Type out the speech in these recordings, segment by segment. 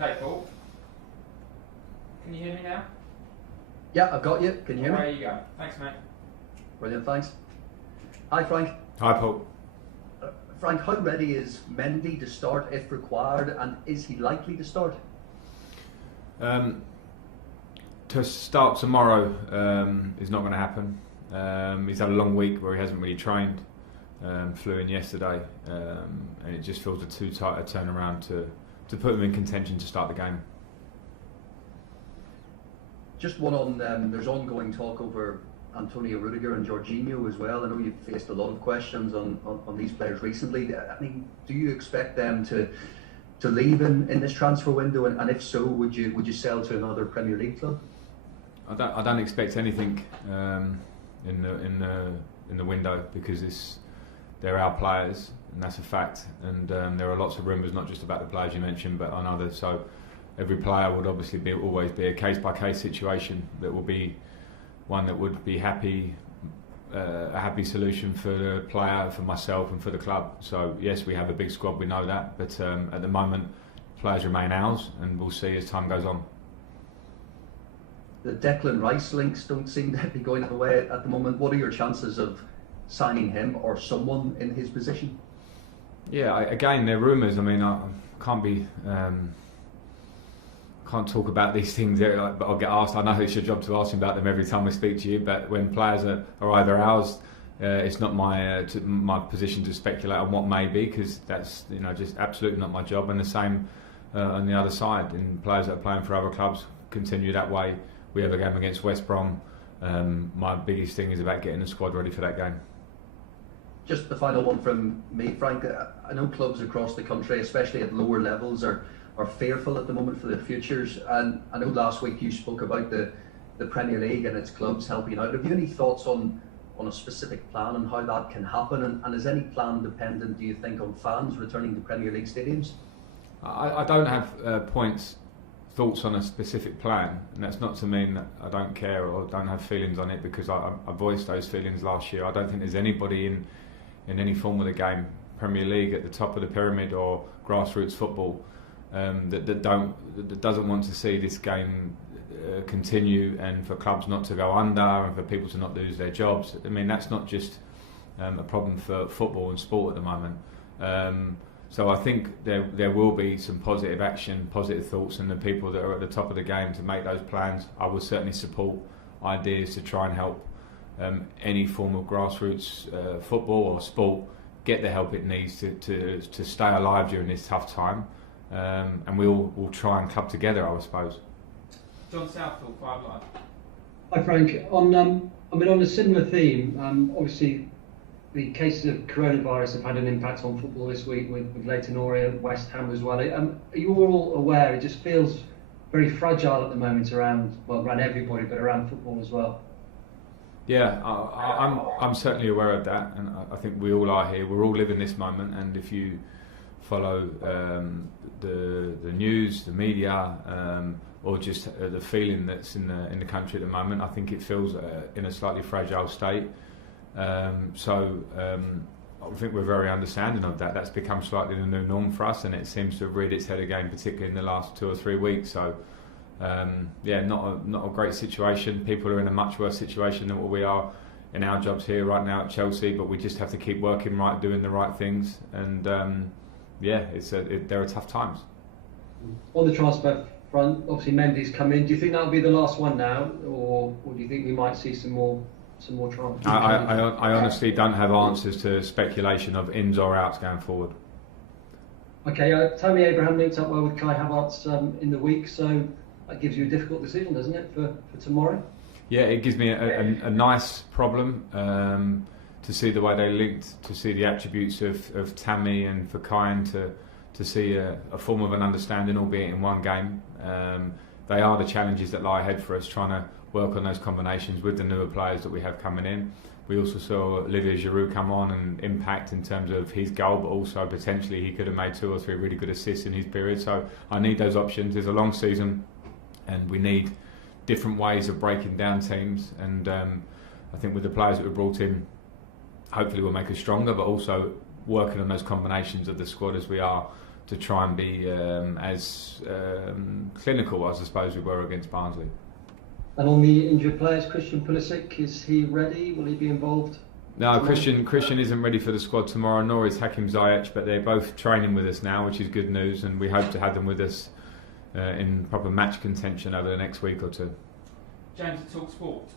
Okay, Paul. Can you hear me now? Yeah, I've got you. Can you hear me? There you go. Thanks, mate. Brilliant, thanks. Hi, Frank. Hi, Paul. Frank, how ready is Mendy to start if required, and is he likely to start? To start tomorrow is not going to happen. He's had a long week where he hasn't really trained. Flew in yesterday, and it just feels too tight a turnaround to put him in contention to start the game. Just one on, there's ongoing talk over Antonio Rudiger and Jorginho as well. I know you've faced a lot of questions on these players recently. I mean, do you expect them to leave in this transfer window, and if so, would you sell to another Premier League club? I don't expect anything in the window, because they're our players, and that's a fact. And there are lots of rumours, not just about the players you mentioned, but on others. So every player would obviously always be a case-by-case situation that will be one that would be a happy solution for the player, for myself and for the club. So yes, we have a big squad, we know that, but at the moment players remain ours, and we'll see as time goes on. The Declan Rice links don't seem to be going away at the moment. What are your chances of signing him or someone in his position? Yeah, again, they're rumours. I mean, I can't talk about these things, but I'll get asked. I know it's your job to ask me about them every time I speak to you, but when players are either ours, it's not my position to speculate on what may be, because that's just absolutely not my job. And the same on the other side, in players that are playing for other clubs continue that way. We have a game against West Brom. My biggest thing is about getting the squad ready for that game. Just the final one from me, Frank. I know clubs across the country, especially at lower levels, are fearful at the moment for their futures. And I know last week you spoke about the Premier League and its clubs helping out. Have you any thoughts on a specific plan and how that can happen? And is any plan dependent, do you think, on fans returning to Premier League stadiums? I don't have thoughts on a specific plan, and that's not to mean that I don't care or don't have feelings on it, because I voiced those feelings last year. I don't think there's anybody in any form of the game, Premier League at the top of the pyramid or grassroots football, that doesn't want to see this game continue, and for clubs not to go under, and for people to not lose their jobs. I mean, that's not just a problem for football and sport at the moment. So I think there will be some positive action, positive thoughts, and the people that are at the top of the game to make those plans. I would certainly support ideas to try and help any form of grassroots football or sport get the help it needs to stay alive during this tough time. And we'll try and club together, I suppose. John Southall, 5 Live. Hi Frank. On a similar theme, obviously the cases of coronavirus have had an impact on football this week with Leyton Orient, West Ham as well. Are you all aware? It just feels very fragile at the moment around everybody, but around football as well. Yeah, I'm certainly aware of that, and I think we all are here. We're all living this moment, and if you follow the news, the media, or just the feeling that's in the country at the moment, I think it feels in a slightly fragile state. So I think we're very understanding of that. That's become slightly the new norm for us, and it seems to have reared its head again, particularly in the last 2 or 3 weeks. So not a great situation. People are in a much worse situation than what we are in our jobs here right now at Chelsea, but we just have to keep working right, doing the right things, and there are tough times. On the transfer front, obviously Mendy's come in. Do you think that'll be the last one now, or do you think we might see some more transfers? I honestly don't have answers to speculation of ins or outs going forward. Okay, Tammy Abraham linked up well with Kai Havertz in the week, so that gives you a difficult decision, doesn't it, for tomorrow? Yeah, it gives me a nice problem to see the way they linked, to see the attributes of Tammy, and for Kai to see a form of an understanding, albeit in one game. They are the challenges that lie ahead for us, trying to work on those combinations with the newer players that we have coming in. We also saw Olivier Giroud come on and impact in terms of his goal, but also potentially he could have made 2 or 3 really good assists in his period. So I need those options. There's a long season, and we need different ways of breaking down teams. And I think with the players that we brought in, hopefully we'll make us stronger, but also working on those combinations of the squad as we are to try and be as clinical as I suppose we were against Barnsley. And on the injured players, Christian Pulisic, is he ready? Will he be involved? No, Christian isn't ready for the squad tomorrow, nor is Hakim Ziyech, but they're both training with us now, which is good news, and we hope to have them with us in proper match contention over the next week or two. James at Talk Sport.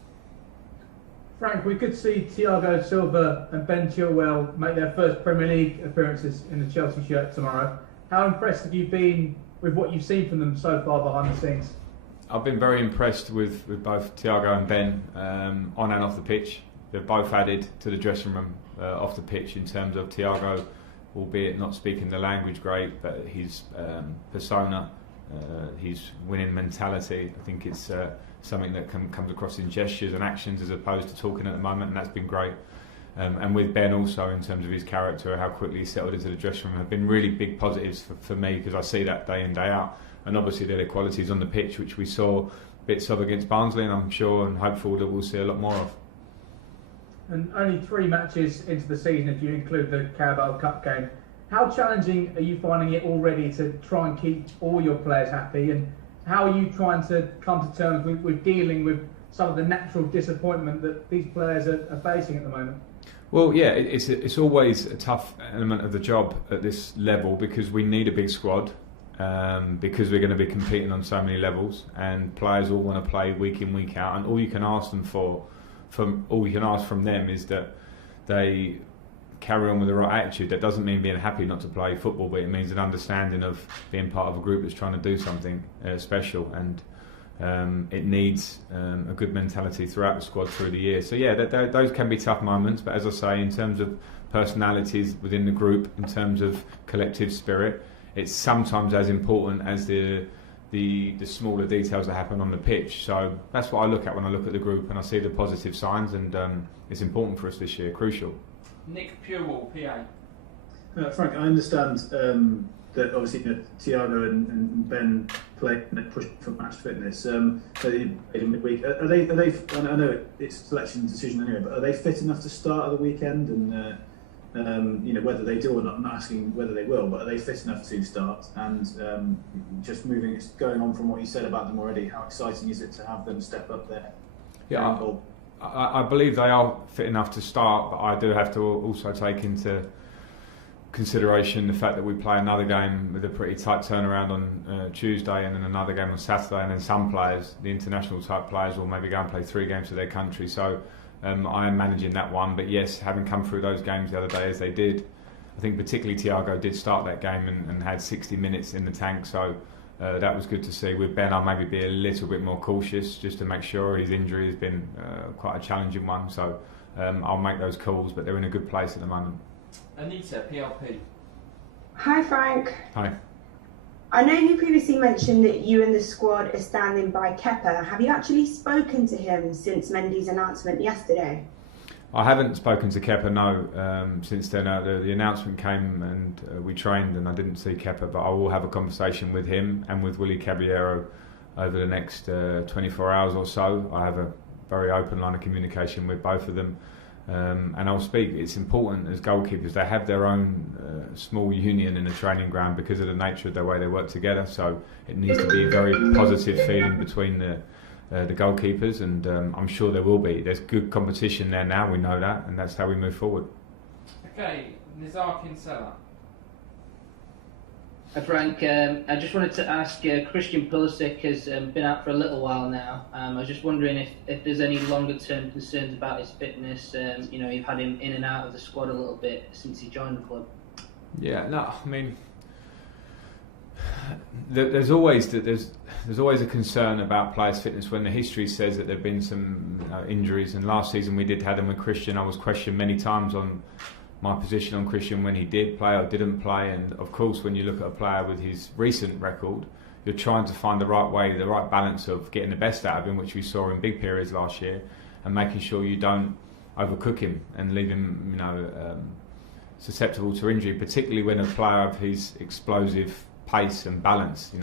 Frank, we could see Thiago Silva and Ben Chilwell make their first Premier League appearances in the Chelsea shirt tomorrow. How impressed have you been with what you've seen from them so far behind the scenes? I've been very impressed with both Thiago and Ben on and off the pitch. They've both added to the dressing room off the pitch in terms of Thiago, albeit not speaking the language great, but his persona, his winning mentality, I think it's something that comes across in gestures and actions as opposed to talking at the moment, and that's been great. And with Ben also, in terms of his character, how quickly he settled into the dressing room, have been really big positives for me, because I see that day in, day out. And obviously there are qualities on the pitch which we saw bits of against Barnsley, and I'm sure and hopeful that we'll see a lot more of. And only 3 matches into the season if you include the Carabao Cup game. How challenging are you finding it already to try and keep all your players happy, and how are you trying to come to terms with dealing with some of the natural disappointment that these players are facing at the moment? Well, yeah, it's always a tough element of the job at this level, because we need a big squad, because we're going to be competing on so many levels, and players all want to play week in, week out, and all you can ask from them is that they carry on with the right attitude. That doesn't mean being happy not to play football, but it means an understanding of being part of a group that's trying to do something special, and it needs a good mentality throughout the squad through the year. So yeah, those can be tough moments, but as I say, in terms of personalities within the group, in terms of collective spirit, it's sometimes as important as the smaller details that happen on the pitch. So that's what I look at when I look at the group, and I see the positive signs, and it's important for us this year, crucial. Nick Purewall, PA. Frank, I understand that obviously Thiago and Ben play and push for match fitness. So they played in midweek. Are they? I know it's a selection decision anyway, but are they fit enough to start at the weekend? And whether they do or not. I'm not asking whether they will, but are they fit enough to start? And going on from what you said about them already, how exciting is it to have them step up there? Yeah, I believe they are fit enough to start, but I do have to also take into consideration the fact that we play another game with a pretty tight turnaround on Tuesday, and then another game on Saturday, and then some players, the international type players, will maybe go and play 3 games for their country. So I am managing that one, but yes, having come through those games the other day as they did, I think particularly Thiago did start that game and had 60 minutes in the tank, so that was good to see. With Ben, I'll maybe be a little bit more cautious just to make sure. His injury has been quite a challenging one, so I'll make those calls, but they're in a good place at the moment. Anita, PLP. Hi Frank. Hi. I know you previously mentioned that you and the squad are standing by Kepa. Have you actually spoken to him since Mendy's announcement yesterday? I haven't spoken to Kepa, no, since then. The announcement came and we trained, and I didn't see Kepa, but I will have a conversation with him and with Willy Caballero over the next 24 hours or so. I have a very open line of communication with both of them, and I'll speak. It's important as goalkeepers, they have their own small union in the training ground because of the nature of the way they work together, so it needs to be a very positive feeling between the goalkeepers, and I'm sure there will be. There's good competition there now, we know that, and that's how we move forward. Okay, Nizar Kinsella. Hi Frank, I just wanted to ask, Christian Pulisic has been out for a little while now. I was just wondering if there's any longer term concerns about his fitness. You've had him in and out of the squad a little bit since he joined the club. Yeah, no, I mean, there's always a concern about players' fitness when the history says that there have been some injuries, and last season we did have them with Christian. I was questioned many times on my position on Christian when he did play or didn't play, and of course when you look at a player with his recent record, you're trying to find the right way, the right balance of getting the best out of him, which we saw in big periods last year, and making sure you don't overcook him and leave him susceptible to injury, particularly when a player of his explosive pace and balance,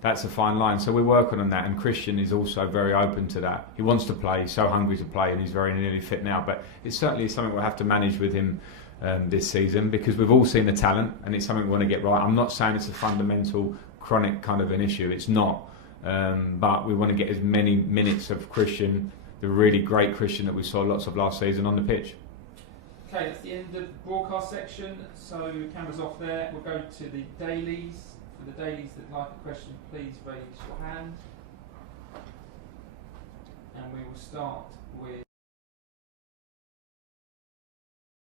that's a fine line. So we're working on that, and Christian is also very open to that. He wants to play, he's so hungry to play, and he's very nearly fit now, but it's certainly something we'll have to manage with him this season, because we've all seen the talent and it's something we want to get right. I'm not saying it's a fundamental chronic kind of an issue, it's not, but we want to get as many minutes of Christian, the really great Christian that we saw lots of last season, on the pitch. Okay, that's the end of the broadcast section, so cameras off there. We'll go to the dailies. For the dailies that like a question, please raise your hand. And we will start with